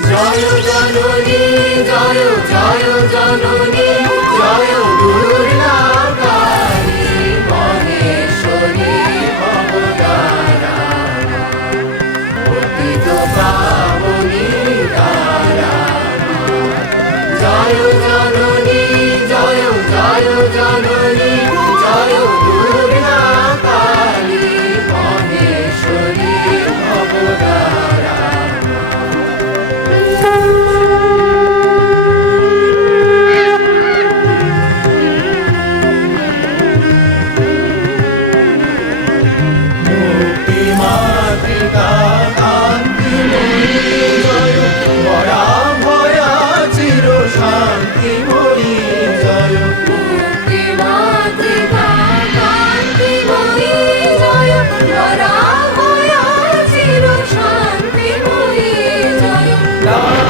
জয় জননী জয় জয় জননী জয় দুর্গা কালী মহেশ্বরী ভবতারা পতিত পাবনী তারা জয় জননী জয় জয় জননী জয় দুর্গা কালী মহেশ্বরী ভবতারা মাতৃকা কান্তিময়ী জয় ভয়া ভয়া চির শান্তিময়ী জয় মুক্তি মাতৃকা কান্তিময়ী জয় ভয়া ভয়া চির শান্তিময়ী জয়